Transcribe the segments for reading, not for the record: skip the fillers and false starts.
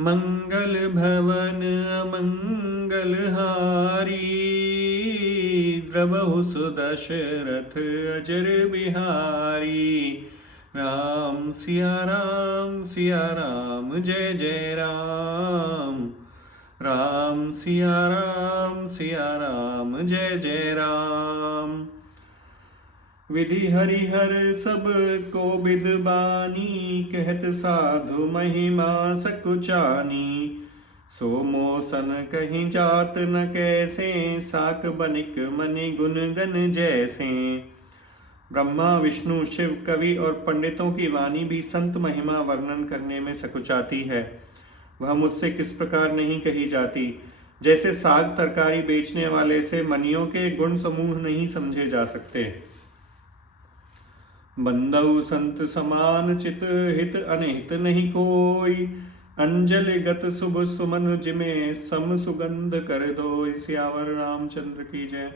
मंगल भवन मंगल हारी, द्रवहु सुदशरथ अजर बिहारी। राम सिया राम जय जय राम। राम सिया राम जय जय राम। विधि हरिहर सब को विद्वानी, कहत साधु महिमा सकुचानी। सो मोसन कहीं जात न कैसे, साक बनिक मनि गुण गन जैसे। ब्रह्मा विष्णु शिव कवि और पंडितों की वाणी भी संत महिमा वर्णन करने में सकुचाती है। वह मुझसे किस प्रकार नहीं कही जाती। जैसे साग तरकारी बेचने वाले से मनियों के गुण समूह नहीं समझे जा सकते। बंदउ संत समान चित, हित अनहित नहीं कोई। अंजलि गत शुभ सुमन जिमे, सम सुगंध कर दो। सियावर रामचंद्र की जय।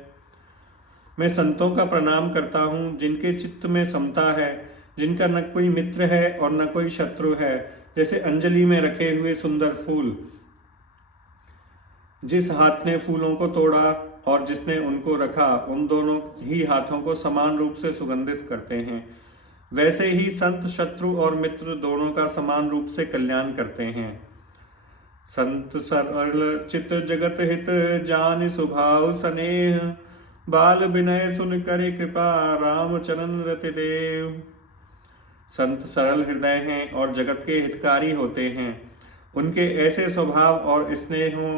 मैं संतों का प्रणाम करता हूँ जिनके चित्त में समता है, जिनका न कोई मित्र है और न कोई शत्रु है। जैसे अंजलि में रखे हुए सुंदर फूल, जिस हाथ ने फूलों को तोड़ा और जिसने उनको रखा, उन दोनों ही हाथों को समान रूप से सुगंधित करते हैं। वैसे ही संत शत्रु और मित्र दोनों का समान रूप से कल्याण करते हैं। संत सरल चित जगत हित, जान स्वभाव स्नेह। बाल विनय सुन करे कृपा, राम चरण रति देव। संत सरल हृदय हैं और जगत के हितकारी होते हैं। उनके ऐसे स्वभाव और स्नेहों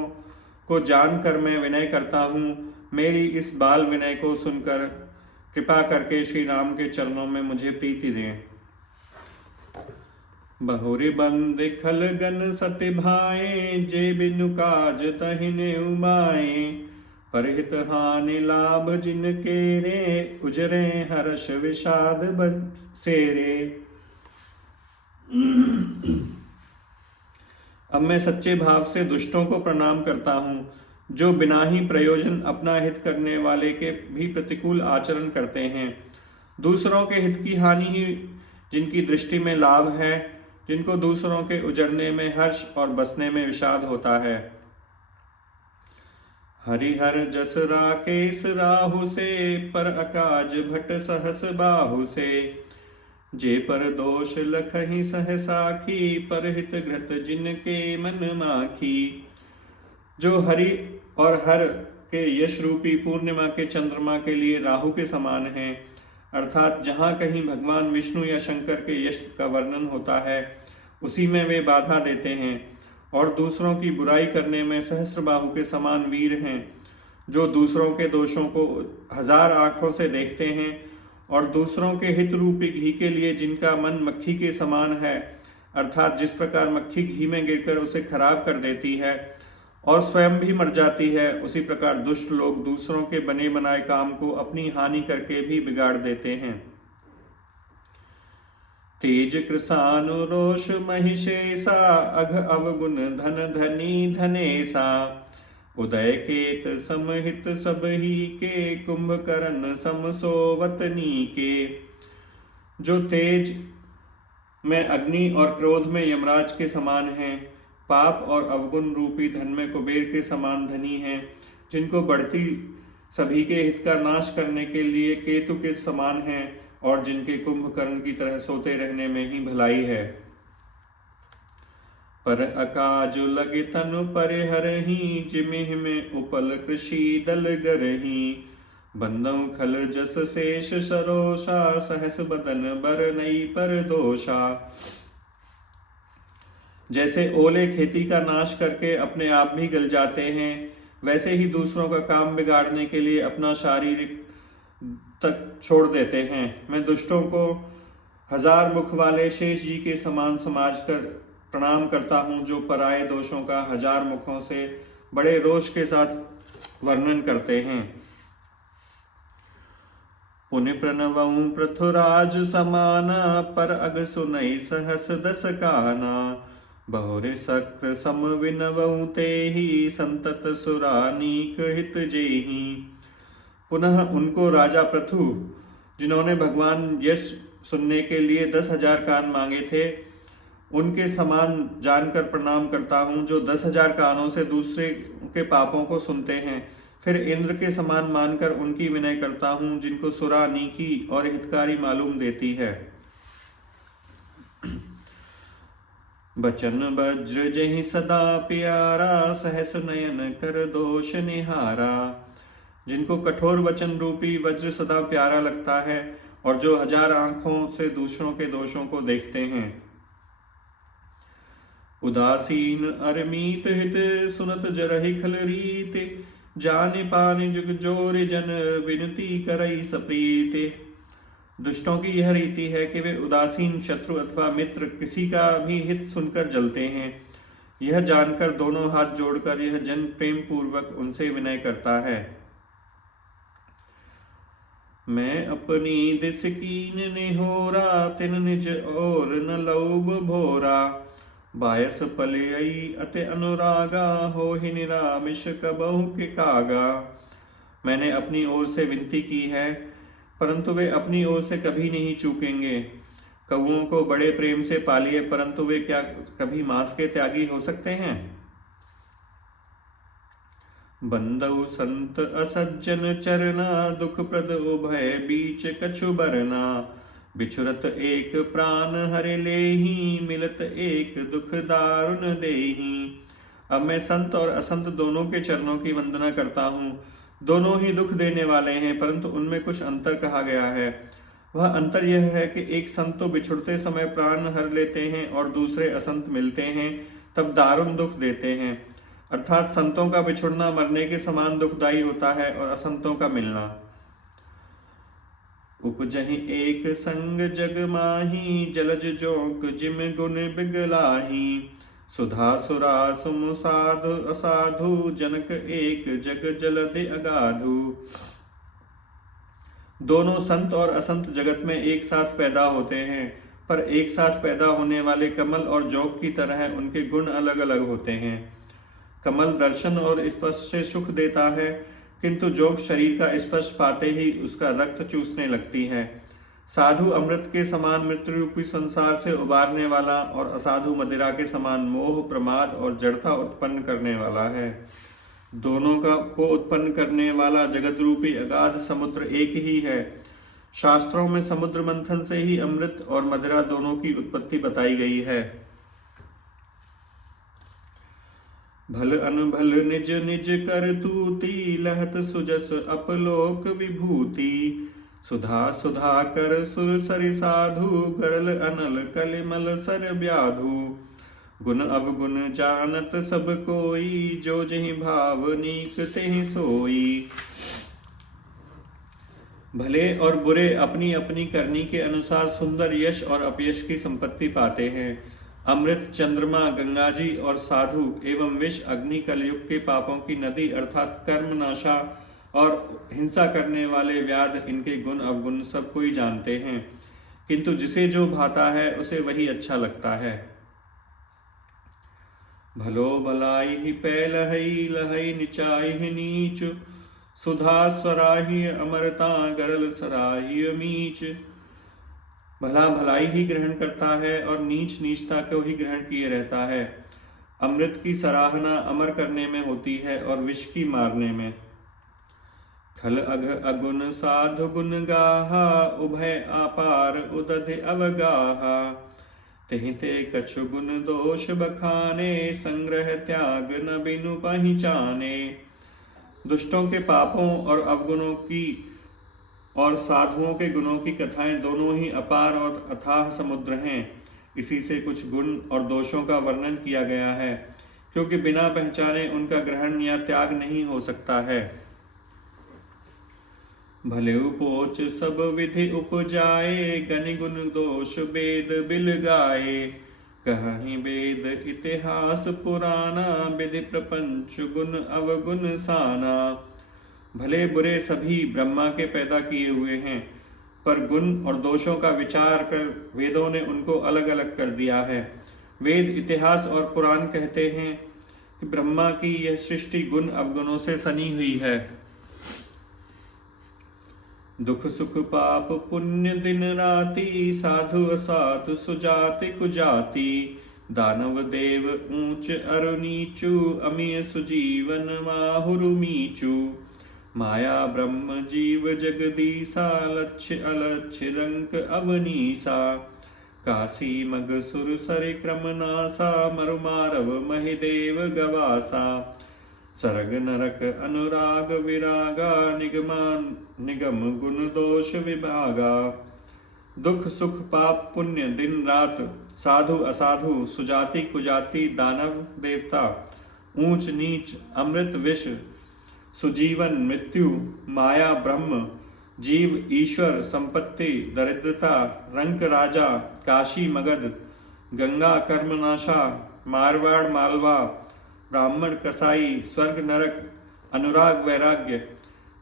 को जानकर मैं विनय करता हूँ। मेरी इस बाल विनय को सुनकर कृपा करके श्री राम के चरणों में मुझे प्रीति दें। बहुरी बंद खल गन सति भाए, जे बिनु काज तहिने उमाए। परहित हानि लाभ जिनके रे, उजरे हर्ष विषाद बसेरे। अब मैं सच्चे भाव से दुष्टों को प्रणाम करता हूँ, जो बिना ही प्रयोजन अपना हित करने वाले के भी प्रतिकूल आचरण करते हैं। दूसरों के हित की हानि ही जिनकी दृष्टि में लाभ है, जिनको दूसरों के उजड़ने में हर्ष और बसने में विषाद होता है। हरिहर जस राकेश राहु से, पर अकाज भट सहस बाहु से। जे पर दोष लखहि सहसाखी, परहित घृत जिनके मन माखी। जो हरि और हर के यश रूपी पूर्णिमा के चंद्रमा के लिए राहु के समान हैं, अर्थात जहाँ कहीं भगवान विष्णु या शंकर के यश का वर्णन होता है, उसी में वे बाधा देते हैं। और दूसरों की बुराई करने में सहस्रबाहु के समान वीर हैं, जो दूसरों के दोषों को 1000 आंखों से देखते हैं और दूसरों के हित रूपी घी के लिए जिनका मन मक्खी के समान है, अर्थात जिस प्रकार मक्खी घी में गिरकर उसे खराब कर देती है और स्वयं भी मर जाती है, उसी प्रकार दुष्ट लोग दूसरों के बने बनाए काम को अपनी हानि करके भी बिगाड़ देते हैं। तेज कृसानु रोष महिषेसा, अघ अवगुण धन धनी धनेसा। उदय केत समहित सब ही के, कुंभकर्ण सम सोवतनी के। जो तेज में अग्नि और क्रोध में यमराज के समान हैं, पाप और अवगुण रूपी धन में कुबेर के समान धनी हैं, जिनको बढ़ती सभी के हित का नाश करने के लिए केतु के समान हैं और जिनके कुंभकर्ण की तरह सोते रहने में ही भलाई है। पर अकाज लगे तनु परिहरहि, जिमिह में उपल कृषि दल गरहि। बंदौ खल जस शेष सरोषा, सहस बदन बर नई पर दोषा। जैसे ओले खेती का नाश करके अपने आप भी गल जाते हैं, वैसे ही दूसरों का काम बिगाड़ने के लिए अपना शारीरिक तक छोड़ देते हैं। मैं दुष्टों को 1000 मुख वाले शेष जी के समान समाज कर प्रणाम करता हूँ, जो पराये दोषों का 1000 मुखों से बड़े रोष के साथ वर्णन करते हैं। पुनि प्रणवं पृथुराज समाना, पर अग सुनई सहस दस काना। बहुरे सक्र सम विनवं तेहि, संतत सुरानीक हित जेहि। पुनः उनको राजा पृथु, जिन्होंने भगवान यश सुनने के लिए 10,000 कान मांगे थे, उनके समान जानकर प्रणाम करता हूँ, जो 10,000 कानों से दूसरे के पापों को सुनते हैं। फिर इंद्र के समान मानकर उनकी विनय करता हूँ, जिनको सुरा नीकी और हितकारी मालूम देती है। बचन वज्र जहि सदा प्यारा, सहस नयन कर दोष निहारा। जिनको कठोर वचन रूपी वज्र सदा प्यारा लगता है और जो 1000 आंखों से दूसरों के दोषों को देखते हैं। उदासीन अरमीत हित, सुनत जरहि खल रीत। जानि पानि जुग जोर, जन विनती करई सप्रीते। दुष्टों की यह रीति है कि वे उदासीन शत्रु अथवा मित्र किसी का भी हित सुनकर जलते हैं। यह जानकर दोनों हाथ जोड़कर यह जन प्रेम पूर्वक उनसे विनय करता है। मैं अपनी दिस कीन निहोरा, तिन निज और न लौब भोरा। बायस पलई अति अनुरागा, हो ही निरामिष कबहु के कागा। मैंने अपनी ओर से विनती की है, परंतु वे अपनी ओर से कभी नहीं चूकेंगे। कौओं को बड़े प्रेम से पालिए, परंतु वे क्या कभी मांस के त्यागी हो सकते हैं। बंदउ संत असज्जन चरना, दुख प्रद उभय बीच कछु बरना। बिछुरत एक प्राण हरि लेही, मिलत एक दुख दारुण देही। अब मैं संत और असंत दोनों के चरणों की वंदना करता हूँ। दोनों ही दुख देने वाले हैं, परंतु उनमें कुछ अंतर कहा गया है। वह अंतर यह है कि एक संत तो बिछुड़ते समय प्राण हर लेते हैं और दूसरे असंत मिलते हैं तब दारुण दुख देते हैं। अर्थात संतों का बिछुड़ना मरने के समान दुखदायी होता है और असंतों का मिलना। उपजहि एक संग जग माही, जलज जोक जिम गुण बिगलाही। सुधा सुरा सुम साधु असाधु, जनक एक जग जलदि अगाधु। दोनों संत और असंत जगत में एक साथ पैदा होते हैं, पर एक साथ पैदा होने वाले कमल और जोक की तरह उनके गुण अलग अलग होते हैं। कमल दर्शन और स्पर्श से सुख देता है, किंतु जोग शरीर का स्पर्श पाते ही उसका रक्त चूसने लगती है। साधु अमृत के समान मृत्यु रूपी संसार से उबारने वाला और असाधु मदिरा के समान मोह, प्रमाद और जड़ता उत्पन्न करने वाला है। दोनों को उत्पन्न करने वाला जगत रूपी अगाध समुद्र एक ही है। शास्त्रों में समुद्र मंथन से ही अमृत और मदिरा दोनों की उत्पत्ति बताई गई है। भल अनभल निज निज कर तूती, लहत सुजस अपलोक विभूति। सुधा सुधा कर सुर सरि साधु, गरल अनल कलिमल सर व्याधु। गुण अवगुण जानत सब कोई, जो जहि भाव नीक तेहि सोई। भले और बुरे अपनी अपनी करनी के अनुसार सुंदर यश और अपयश की संपत्ति पाते हैं। अमृत, चंद्रमा, गंगा जी और साधु एवं विष, अग्नि, कलयुग के पापों की नदी अर्थात कर्म नाशा और हिंसा करने वाले व्याध, इनके गुण अवगुण सब कोई जानते हैं, किंतु जिसे जो भाता है उसे वही अच्छा लगता है। भलो भलाई ही पै लहई, लहई निचाई ही नीच। सुधा सराही अमरता, गरल सराही मीच। भला भलाई ही ग्रहण करता है और नीच नीचता को ही ग्रहण किए रहता है। अमृत की सराहना अमर करने में होती है और विष की मारने में। खल अघ अगुण साधु गुण गाहा, उभय आपार उदधि अवगाहा। तेहि ते कछु गुण दोष बखाने, संग्रह त्याग न बिनु पहचाने। दुष्टों के पापों और अवगुणों की और साधुओं के गुणों की कथाएं दोनों ही अपार और अथाह समुद्र हैं। इसी से कुछ गुण और दोषों का वर्णन किया गया है, क्योंकि बिना पहचाने उनका ग्रहण या त्याग नहीं हो सकता है। भले उपोच सब विधि उपजाए, गनि गुण दोष वेद बिल गाए। कहीं वेद इतिहास पुराना, विधि प्रपंच गुण अवगुण साना। भले बुरे सभी ब्रह्मा के पैदा किए हुए हैं, पर गुण और दोषों का विचार कर वेदों ने उनको अलग अलग कर दिया है। वेद, इतिहास और पुराण कहते हैं कि ब्रह्मा की यह सृष्टि गुण अवगुणों से सनी हुई है। दुख सुख पाप पुण्य दिन राति, साधु असाधु सुजाति कुजाति। दानव देव ऊंच अरु नीचु, अमीय सुजीवन माहुरु मीचु। माया ब्रह्म जीव जगदीसा, लक्ष्य अलक्ष्य रंक अवनीसा। काशी मग सुर सरि क्रम नासा, मरु मारव महिदेव गवासा। सरग नरक अनुराग विरागा, निगम गुण दोष विभागा। दुख सुख पाप पुण्य दिन रात, साधु असाधु सुजाति कुजाति। दानव देवता ऊंच नीच अमृत विष, सुजीवन मृत्यु। माया ब्रह्म जीव ईश्वर, संपत्ति दरिद्रता। रंक राजा, काशी मगध, गंगा कर्मनाशा। मारवाड़ मालवा, ब्राह्मण कसाई, स्वर्ग नरक, अनुराग वैराग्य।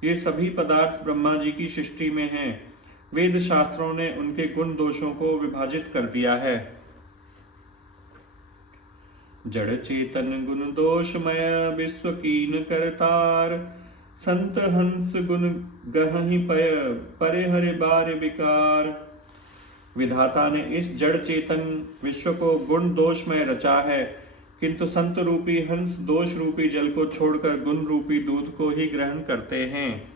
ये सभी पदार्थ ब्रह्मा जी की सृष्टि में हैं। वेद शास्त्रों ने उनके गुण दोषों को विभाजित कर दिया है। जड़ चेतन गुण दोषमय, विश्व कीन करतार। संत हंस गुण गहहि पय, परे हरि बार विकार। विधाता ने इस जड़ चेतन विश्व को गुण दोष में रचा है, किंतु संत रूपी हंस दोष रूपी जल को छोड़कर गुण रूपी दूध को ही ग्रहण करते हैं।